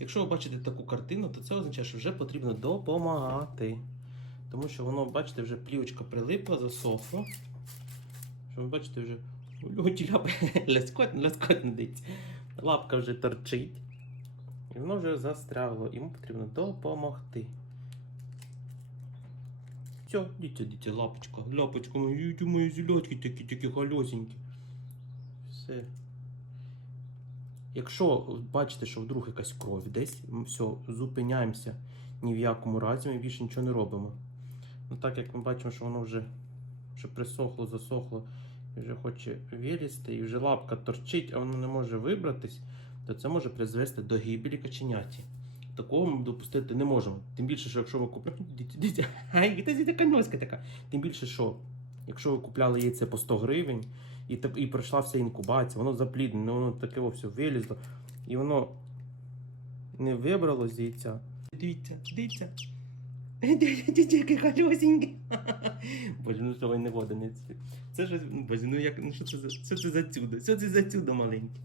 Якщо ви бачите таку картину, то це означає, що вже потрібно допомагати. Тому що воно, бачите, вже плівочка прилипла, засохла. Що ви бачите, вже ляскоть, ляскоть не. Лапка вже торчить. І воно вже застрягло. Йому потрібно допомогти. Все, дітя, дітя, лапочка, лапочка, мої, мої такі, такі галюсенькі. Все. Якщо бачите, що вдруг якась кров десь, все, зупиняємося. Ні в якому разі ми більше нічого не робимо. Ну так як ми бачимо, що воно вже, вже присохло, засохло, і вже хоче вилізти, і вже лапка торчить, а воно не може вибратись, то це може призвести до гибелі каченяті. Такого ми допустити не можемо. Тим більше, що якщо ви така. Тим більше, що якщо ви купляли яйце по 100 гривень, і, так- і пройшла вся інкубація, воно запліднене, воно таке все вилізло, і воно не вибрало з яйця. Дивіться, дивіться. Дивіться, який галюсінький. Боже, ну що ви не водениці. Це ж, боже, ну як, ну що це за, що це за чудо? Що це за чудо маленьке?